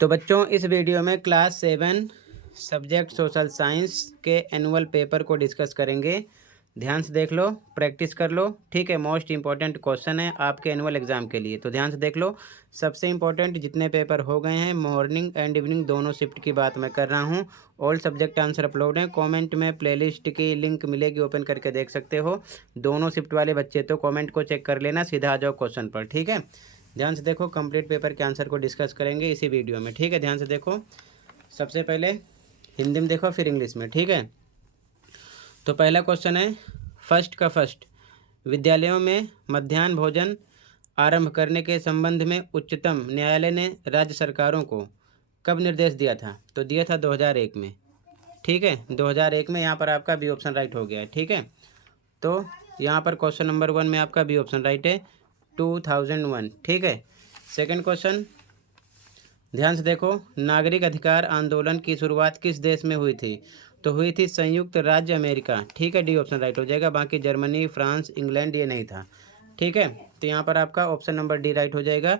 तो बच्चों इस वीडियो में क्लास 7 सब्जेक्ट सोशल साइंस के एनुअल पेपर को डिस्कस करेंगे। ध्यान से देख लो, प्रैक्टिस कर लो, ठीक है। मोस्ट इंपॉर्टेंट क्वेश्चन है आपके एनुअल एग्जाम के लिए, तो ध्यान से देख लो। सबसे इंपॉर्टेंट जितने पेपर हो गए हैं, मॉर्निंग एंड इवनिंग दोनों शिफ्ट की बात मैं कर रहा हूँ। ऑल सब्जेक्ट आंसर अपलोड हैं, कमेंट में प्लेलिस्ट की लिंक मिलेगी, ओपन करके देख सकते हो। दोनों शिफ्ट वाले बच्चे तो कॉमेंट को चेक कर लेना, सीधा आ जाओ क्वेश्चन पर, ठीक है। ध्यान से देखो, कंप्लीट पेपर के आंसर को डिस्कस करेंगे इसी वीडियो में, ठीक है। ध्यान से देखो, सबसे पहले हिंदी में देखो, फिर इंग्लिश में, ठीक है। तो पहला क्वेश्चन है, फर्स्ट का फर्स्ट, विद्यालयों में मध्याह्न भोजन आरंभ करने के संबंध में उच्चतम न्यायालय ने राज्य सरकारों को कब निर्देश दिया था? तो दिया था 2001 में, ठीक है। 2001 में, यहाँ पर आपका बी ऑप्शन राइट हो गया है, ठीक है। तो यहाँ पर क्वेश्चन नंबर 1 में आपका बी ऑप्शन राइट है, 2001, ठीक है। सेकंड क्वेश्चन, ध्यान से देखो, नागरिक अधिकार आंदोलन की शुरुआत किस देश में हुई थी? तो हुई थी संयुक्त राज्य अमेरिका, ठीक है। डी ऑप्शन राइट हो जाएगा। बाकी जर्मनी, फ्रांस, इंग्लैंड ये नहीं था, ठीक है। तो यहाँ पर आपका ऑप्शन नंबर डी राइट हो जाएगा,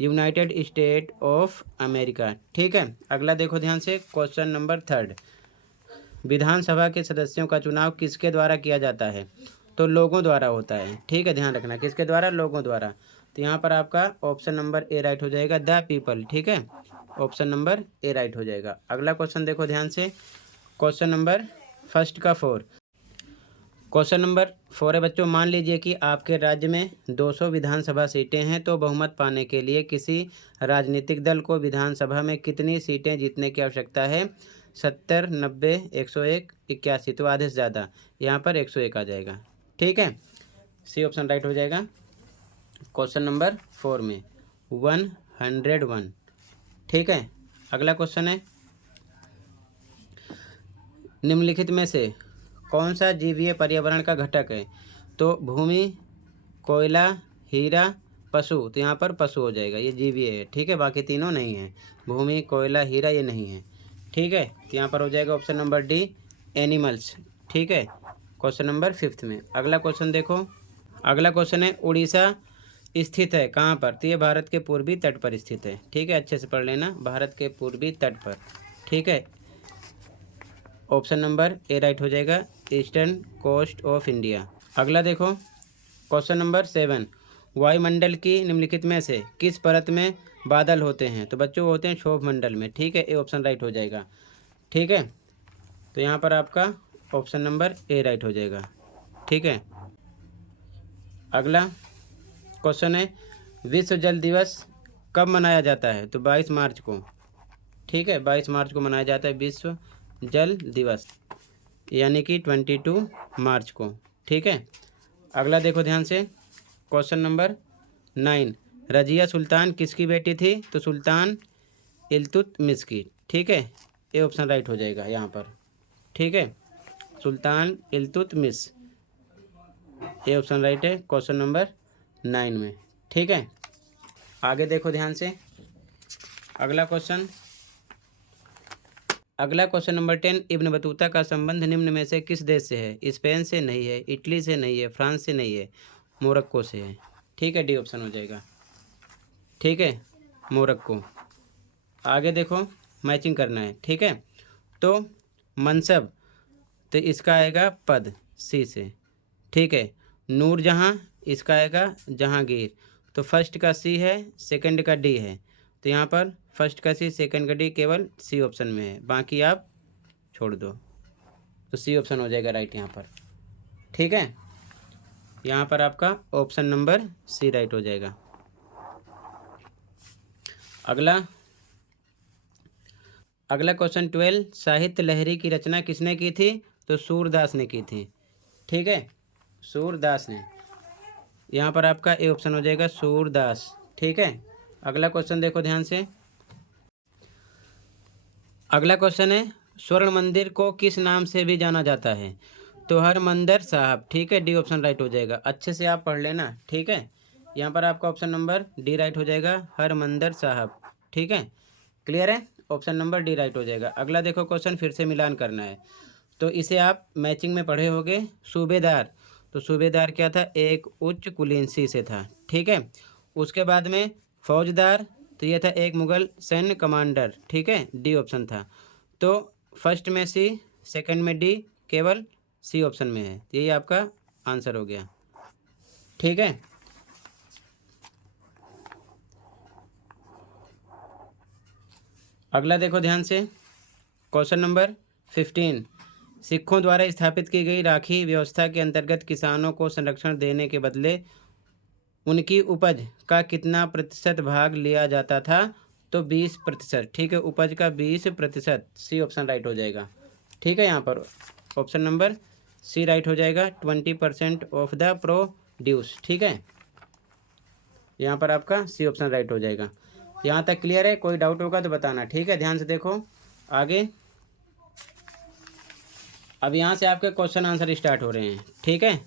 यूनाइटेड स्टेट ऑफ अमेरिका, ठीक है। अगला देखो ध्यान से, क्वेश्चन नंबर 3, विधानसभा के सदस्यों का चुनाव किसके द्वारा किया जाता है? तो लोगों द्वारा होता है, ठीक है। ध्यान रखना, किसके द्वारा? लोगों द्वारा। तो यहाँ पर आपका ऑप्शन नंबर ए राइट हो जाएगा, द पीपल, ठीक है। ऑप्शन नंबर ए राइट हो जाएगा। अगला क्वेश्चन देखो ध्यान से, क्वेश्चन नंबर फर्स्ट का 4, क्वेश्चन नंबर 4 है बच्चों, मान लीजिए कि आपके राज्य में 200 विधानसभा सीटें हैं, तो बहुमत पाने के लिए किसी राजनीतिक दल को विधानसभा में कितनी सीटें जीतने की आवश्यकता है? 70, 90, 101, 81। तो आधे से ज़्यादा, यहाँ पर 101 आ जाएगा, ठीक है। सी ऑप्शन राइट हो जाएगा क्वेश्चन नंबर 4 में, 101, ठीक है। अगला क्वेश्चन है, निम्नलिखित में से कौन सा जीवीय पर्यावरण का घटक है? तो भूमि, कोयला, हीरा, पशु। तो यहाँ पर पशु हो जाएगा, ये जीवीय है, ठीक है। बाकी तीनों नहीं है, भूमि, कोयला, हीरा ये नहीं है, ठीक है। तो यहाँ पर हो जाएगा ऑप्शन नंबर डी, एनिमल्स, ठीक है। क्वेश्चन नंबर 5 में। अगला क्वेश्चन देखो, अगला क्वेश्चन है, उड़ीसा स्थित है कहाँ पर? तो ये भारत के पूर्वी तट पर स्थित है, ठीक है। अच्छे से पढ़ लेना, भारत के पूर्वी तट पर, ठीक है। ऑप्शन नंबर ए राइट हो जाएगा, ईस्टर्न कोस्ट ऑफ इंडिया। अगला देखो, क्वेश्चन नंबर 7, वायुमंडल की निम्नलिखित में से किस परत में बादल होते हैं? तो बच्चों वो होते हैं क्षोभ मंडल में, ठीक है। ए ऑप्शन राइट हो जाएगा, ठीक है। तो यहाँ पर आपका ऑप्शन नंबर ए राइट हो जाएगा, ठीक है। अगला क्वेश्चन है, विश्व जल दिवस कब मनाया जाता है? तो 22 मार्च को, ठीक है। 22 मार्च को मनाया जाता है विश्व जल दिवस, यानी कि 22 मार्च को, ठीक है। अगला देखो ध्यान से, क्वेश्चन नंबर 9, रजिया सुल्तान किसकी बेटी थी? तो सुल्तान इल्तुतमिश की, ठीक है। ये ऑप्शन राइट हो जाएगा यहाँ पर, ठीक है। सुल्तान इल्तुतमिश, ये ऑप्शन राइट है क्वेश्चन नंबर 9 में, ठीक है। आगे देखो ध्यान से, अगला क्वेश्चन नंबर 10, इब्न बतूता का संबंध निम्न में से किस देश से है? स्पेन से नहीं है, इटली से नहीं है, फ्रांस से नहीं है, मोरक्को से है, ठीक है। डी ऑप्शन हो जाएगा, ठीक है, मोरक्को। आगे देखो, मैचिंग करना है, ठीक है। तो मनसब, तो इसका आएगा पद, सी से, ठीक है। नूरजहाँ, इसका आएगा जहांगीर। तो फर्स्ट का सी है, सेकंड का डी है। तो यहाँ पर फर्स्ट का सी, सेकंड का डी केवल सी ऑप्शन में है, बाकी आप छोड़ दो। तो सी ऑप्शन हो जाएगा राइट यहाँ पर, ठीक है। यहाँ पर आपका ऑप्शन नंबर सी राइट हो जाएगा। अगला क्वेश्चन 12, साहित्य लहरी की रचना किसने की थी? तो सूरदास ने की थी, ठीक है। सूरदास ने, यहाँ पर आपका ए ऑप्शन हो जाएगा सूरदास, ठीक है। अगला क्वेश्चन देखो ध्यान से, अगला क्वेश्चन है, स्वर्ण मंदिर को किस नाम से भी जाना जाता है? तो हरमंदिर साहब, ठीक है। डी ऑप्शन राइट हो जाएगा, अच्छे से आप पढ़ लेना, ठीक है। यहाँ पर आपका ऑप्शन नंबर डी राइट हो जाएगा, हरमंदिर साहब, ठीक है। क्लियर है, ऑप्शन नंबर डी राइट हो जाएगा। अगला देखो क्वेश्चन, फिर से मिलान करना है, तो इसे आप मैचिंग में पढ़े होगे। सूबेदार, तो सूबेदार क्या था? एक उच्च कुलीन सी से था, ठीक है। उसके बाद में फौजदार, तो ये था एक मुगल सैन्य कमांडर, ठीक है, डी ऑप्शन था। तो फर्स्ट में सी, सेकंड में डी, केवल सी ऑप्शन में है, यही आपका आंसर हो गया, ठीक है। अगला देखो ध्यान से, क्वेश्चन नंबर 15। सिखों द्वारा स्थापित की गई राखी व्यवस्था के अंतर्गत किसानों को संरक्षण देने के बदले उनकी उपज का कितना प्रतिशत भाग लिया जाता था? तो 20%, ठीक है, उपज का 20%, सी ऑप्शन राइट हो जाएगा, ठीक है। यहाँ पर ऑप्शन नंबर सी राइट हो जाएगा, 20% ऑफ द प्रोड्यूस, ठीक है, यहाँ पर आपका सी ऑप्शन राइट हो जाएगा। यहाँ तक क्लियर है? कोई डाउट होगा तो बताना, ठीक है। ध्यान से देखो आगे। अब यहाँ से आपके क्वेश्चन आंसर स्टार्ट हो रहे हैं, ठीक है।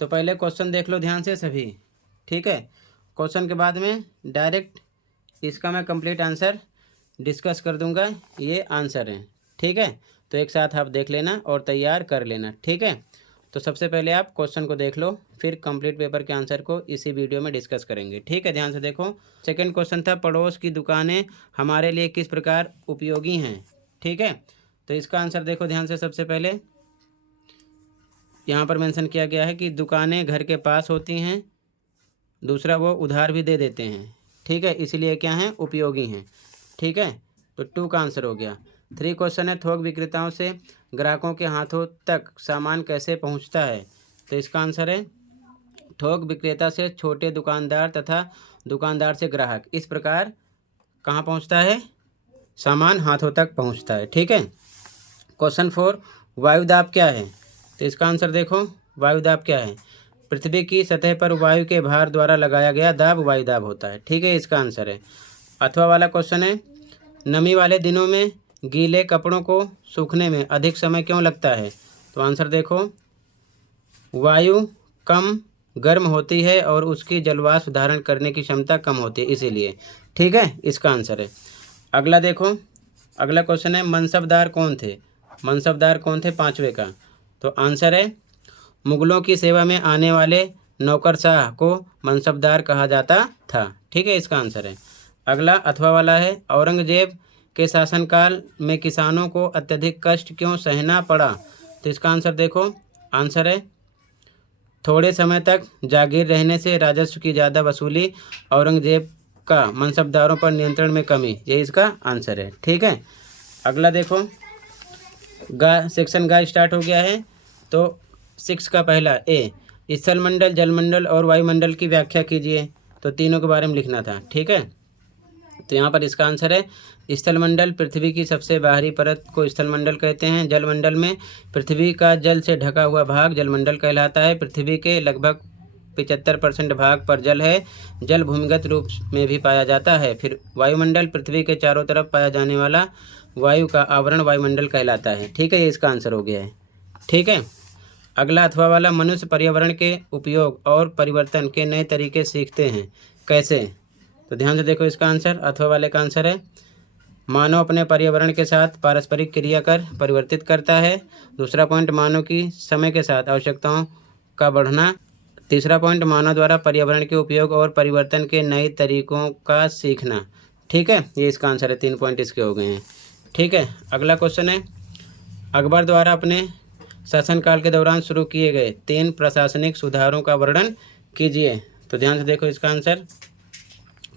तो पहले क्वेश्चन देख लो ध्यान से सभी, ठीक है। क्वेश्चन के बाद में डायरेक्ट इसका मैं कंप्लीट आंसर डिस्कस कर दूंगा, ये आंसर है, ठीक है। तो एक साथ आप देख लेना और तैयार कर लेना, ठीक है। तो सबसे पहले आप क्वेश्चन को देख लो, फिर कंप्लीट पेपर के आंसर को इसी वीडियो में डिस्कस करेंगे, ठीक है। ध्यान से देखो, सेकंड क्वेश्चन था पड़ोस की दुकानें हमारे लिए किस प्रकार उपयोगी हैं, ठीक है। तो इसका आंसर देखो ध्यान से। सबसे पहले यहाँ पर मेंशन किया गया है कि दुकानें घर के पास होती हैं, दूसरा वो उधार भी दे देते हैं, ठीक है, इसलिए क्या हैं? उपयोगी हैं, ठीक है। तो 2 का आंसर हो गया। 3 क्वेश्चन है थोक विक्रेताओं से ग्राहकों के हाथों तक सामान कैसे पहुंचता है? तो इसका आंसर है थोक विक्रेता से छोटे दुकानदार तथा दुकानदार से ग्राहक, इस प्रकार कहाँ पहुंचता है? सामान हाथों तक पहुंचता है, ठीक है। क्वेश्चन 4, वायुदाब क्या है? तो इसका आंसर देखो, वायुदाब क्या है? पृथ्वी की सतह पर वायु के भार द्वारा लगाया गया दाब वायुदाब होता है, ठीक है, इसका आंसर है। अथवा वाला क्वेश्चन है, नमी वाले दिनों में गीले कपड़ों को सूखने में अधिक समय क्यों लगता है? तो आंसर देखो, वायु कम गर्म होती है और उसकी जलवाष्प धारण करने की क्षमता कम होती है, इसीलिए, ठीक है, इसका आंसर है। अगला देखो, अगला क्वेश्चन है मनसबदार कौन थे? मनसबदार कौन थे 5वें का? तो आंसर है मुगलों की सेवा में आने वाले नौकरशाह को मनसबदार कहा जाता था, ठीक है, इसका आंसर है। अगला अथवा वाला है, औरंगजेब के शासनकाल में किसानों को अत्यधिक कष्ट क्यों सहना पड़ा? तो इसका आंसर देखो, आंसर है थोड़े समय तक जागीर रहने से राजस्व की ज़्यादा वसूली, औरंगजेब का मनसबदारों पर नियंत्रण में कमी, ये इसका आंसर है, ठीक है। अगला देखो, सेक्शन गा स्टार्ट हो गया है। तो 6 का पहला ए, स्थलमंडल, जलमंडल और वायुमंडल की व्याख्या कीजिए। तो तीनों के बारे में लिखना था, ठीक है। तो यहाँ पर इसका आंसर है स्थलमंडल पृथ्वी की सबसे बाहरी परत को स्थलमंडल कहते हैं। जलमंडल में पृथ्वी का जल से ढका हुआ भाग जलमंडल कहलाता है। पृथ्वी के लगभग 75% भाग पर जल है, जल भूमिगत रूप में भी पाया जाता है। फिर वायुमंडल पृथ्वी के चारों तरफ पाया जाने वाला वायु का आवरण वायुमंडल कहलाता है, ठीक है, ये इसका आंसर हो गया है, ठीक है। अगला अथवा वाला, मनुष्य पर्यावरण के उपयोग और परिवर्तन के नए तरीके सीखते हैं, कैसे? तो ध्यान से देखो, इसका आंसर अथवा वाले का आंसर है मानव अपने पर्यावरण के साथ पारस्परिक क्रिया कर परिवर्तित करता है। दूसरा पॉइंट, मानव की समय के साथ आवश्यकताओं का बढ़ना। तीसरा पॉइंट, मानव द्वारा पर्यावरण के उपयोग और परिवर्तन के नए तरीकों का सीखना, ठीक है, ये इसका आंसर है। 3 पॉइंट इसके हो गए हैं, ठीक है। अगला क्वेश्चन है, अकबर द्वारा अपने शासनकाल के दौरान शुरू किए गए 3 प्रशासनिक सुधारों का वर्णन कीजिए। तो ध्यान से देखो, इसका आंसर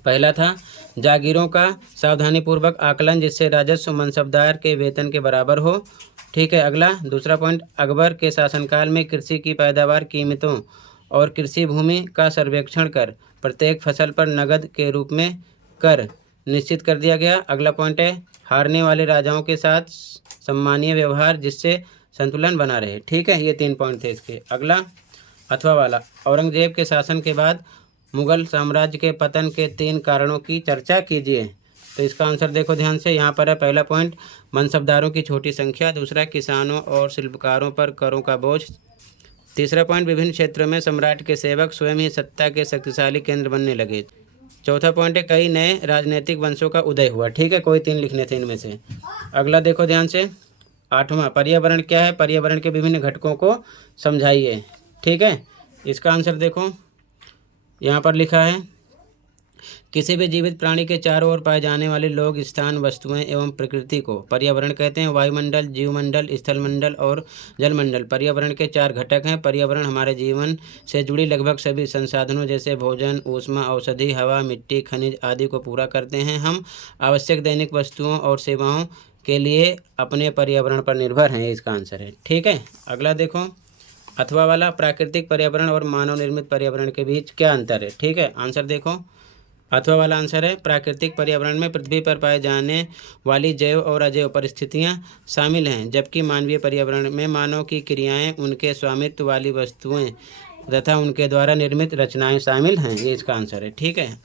पहला था जागीरों का सावधानीपूर्वक आकलन जिससे राजस्व मनसबदार के वेतन के बराबर हो, ठीक है। अगला दूसरा पॉइंट, अकबर के शासनकाल में कृषि की पैदावार, कीमतों और कृषि भूमि का सर्वेक्षण कर प्रत्येक फसल पर नगद के रूप में कर निश्चित कर दिया गया। अगला पॉइंट है हारने वाले राजाओं के साथ सम्मानीय व्यवहार जिससे संतुलन बना रहे, ठीक है, ये 3 पॉइंट थे इसके। अगला अथवा वाला, औरंगजेब के शासन के बाद मुगल साम्राज्य के पतन के 3 कारणों की चर्चा कीजिए। तो इसका आंसर देखो ध्यान से, यहाँ पर है पहला पॉइंट मनसबदारों की छोटी संख्या, दूसरा किसानों और शिल्पकारों पर करों का बोझ, तीसरा पॉइंट विभिन्न क्षेत्रों में सम्राट के सेवक स्वयं ही सत्ता के शक्तिशाली केंद्र बनने लगे, चौथा पॉइंट है कई नए राजनीतिक वंशों का उदय हुआ, ठीक है, कोई 3 लिखने थे इनमें से। अगला देखो ध्यान से, 8वां, पर्यावरण क्या है? पर्यावरण के विभिन्न घटकों को समझाइए, ठीक है। इसका आंसर देखो, यहाँ पर लिखा है किसी भी जीवित प्राणी के चारों ओर पाए जाने वाले लोग, स्थान, वस्तुएं एवं प्रकृति को पर्यावरण कहते हैं। वायुमंडल, जीवमंडल, स्थलमंडल और जलमंडल पर्यावरण के 4 घटक हैं। पर्यावरण हमारे जीवन से जुड़ी लगभग सभी संसाधनों जैसे भोजन, ऊष्मा, औषधि, हवा, मिट्टी, खनिज आदि को पूरा करते हैं। हम आवश्यक दैनिक वस्तुओं और सेवाओं के लिए अपने पर्यावरण पर निर्भर हैं। इसका आंसर है। ठीक है, अगला देखो, अथवा वाला, प्राकृतिक पर्यावरण और मानव निर्मित पर्यावरण के बीच क्या अंतर है। ठीक है, आंसर देखो, अथवा वाला आंसर है प्राकृतिक पर्यावरण में पृथ्वी पर पाए जाने वाली जैव और अजैव परिस्थितियां शामिल हैं, जबकि मानवीय पर्यावरण में मानव की क्रियाएं, उनके स्वामित्व वाली वस्तुएं तथा उनके द्वारा निर्मित रचनाएं शामिल हैं। ये इसका आंसर है। ठीक है,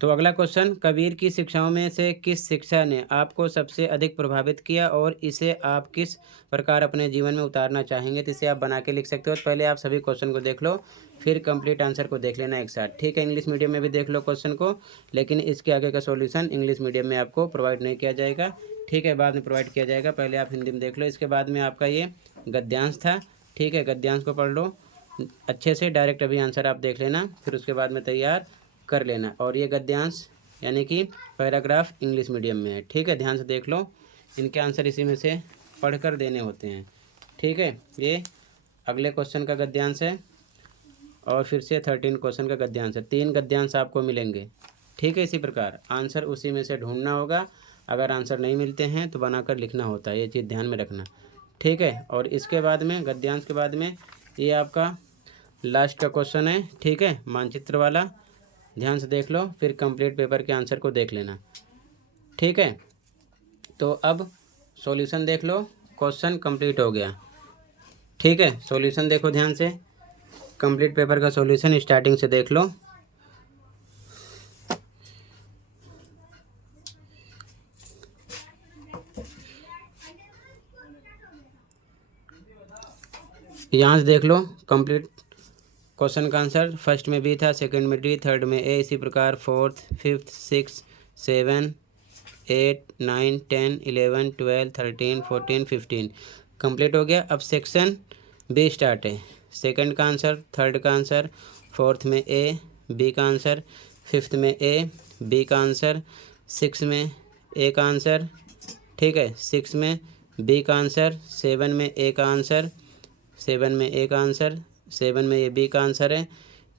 तो अगला क्वेश्चन, कबीर की शिक्षाओं में से किस शिक्षा ने आपको सबसे अधिक प्रभावित किया और इसे आप किस प्रकार अपने जीवन में उतारना चाहेंगे। तो इसे आप बना के लिख सकते हो। पहले आप सभी क्वेश्चन को देख लो, फिर कंप्लीट आंसर को देख लेना एक साथ। ठीक है, इंग्लिश मीडियम में भी देख लो क्वेश्चन को, लेकिन इसके आगे का सॉल्यूशन इंग्लिश मीडियम में आपको प्रोवाइड नहीं किया जाएगा। ठीक है, बाद में प्रोवाइड किया जाएगा। पहले आप हिंदी में देख लो। इसके बाद में आपका ये गद्यांश था। ठीक है, गद्यांश को पढ़ लो अच्छे से, डायरेक्ट अभी आंसर आप देख लेना, फिर उसके बाद में तैयार कर लेना। और ये गद्यांश यानी कि पैराग्राफ इंग्लिश मीडियम में है। ठीक है, ध्यान से देख लो, इनके आंसर इसी में से पढ़कर देने होते हैं। ठीक है, ये अगले क्वेश्चन का गद्यांश है और फिर से 13 क्वेश्चन का गद्यांश है। 3 गद्यांश आपको मिलेंगे। ठीक है, इसी प्रकार आंसर उसी में से ढूंढना होगा। अगर आंसर नहीं मिलते हैं तो बनाकर लिखना होता है, ये चीज़ ध्यान में रखना। ठीक है, और इसके बाद में गद्यांश के बाद में ये आपका लास्ट का क्वेश्चन है। ठीक है, मानचित्र वाला, ध्यान से देख लो, फिर कंप्लीट पेपर के आंसर को देख लेना। ठीक है, तो अब सॉल्यूशन देख लो, क्वेश्चन कंप्लीट हो गया। ठीक है, सॉल्यूशन देखो ध्यान से, कंप्लीट पेपर का सॉल्यूशन स्टार्टिंग से देख लो। यहाँ से देख लो कंप्लीट क्वेश्चन का आंसर। फर्स्ट में बी था, सेकंड में डी, थर्ड में ए, इसी प्रकार 4th, 5th, 6th, 7, 8, 9, 10, 11, 12, 13, 14, 15 कंप्लीट हो गया। अब सेक्शन बी स्टार्ट है। सेकंड का आंसर, थर्ड का आंसर, 4th में ए, बी का आंसर, 5th में ए, बी का आंसर, 6 में ए का आंसर। ठीक है, 6 में बी का आंसर, 7 में ए का आंसर, 7 में ए का आंसर, 7 में ये बी का आंसर है।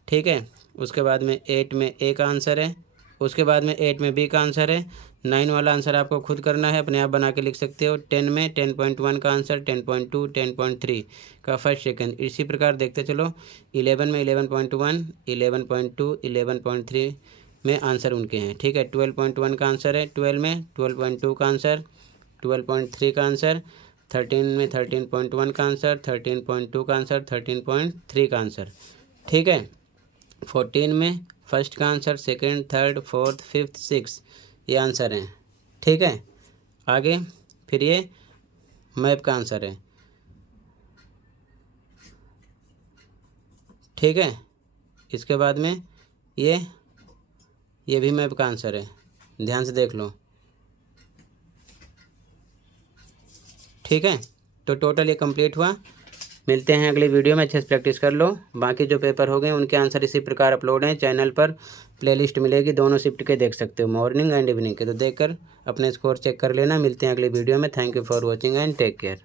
ठीक है, उसके बाद में 8 में ए का आंसर है, उसके बाद में 8 में बी का आंसर है। 9 वाला आंसर आपको खुद करना है, अपने आप बना के लिख सकते हो। 10 में 10.1 का आंसर, 10.2, 10.3 का फर्स्ट सेकंड, इसी प्रकार देखते चलो। 11 में 11.1, 11.2, 11.3 में आंसर उनके हैं। ठीक है, 12.1 का आंसर है, 12 में 12.2 का आंसर, 12.3 का आंसर, 13 में 13.1 का आंसर, 13.2 का आंसर, 13.3 का आंसर। ठीक है, 14 में फर्स्ट का answer, second, third, fourth, 5th, 6th ये आंसर हैं। ठीक है, आगे फिर ये मैप का आंसर है। ठीक है, इसके बाद में ये भी मैप का आंसर है, ध्यान से देख लो। ठीक है, तो टोटल ये कंप्लीट हुआ। मिलते हैं अगली वीडियो में, अच्छे से प्रैक्टिस कर लो। बाकी जो पेपर हो गए उनके आंसर इसी प्रकार अपलोड हैं, चैनल पर प्लेलिस्ट मिलेगी, दोनों शिफ्ट के देख सकते हो, मॉर्निंग एंड इवनिंग के। तो देखकर अपने स्कोर चेक कर लेना। मिलते हैं अगली वीडियो में। Thank you for watching and take care.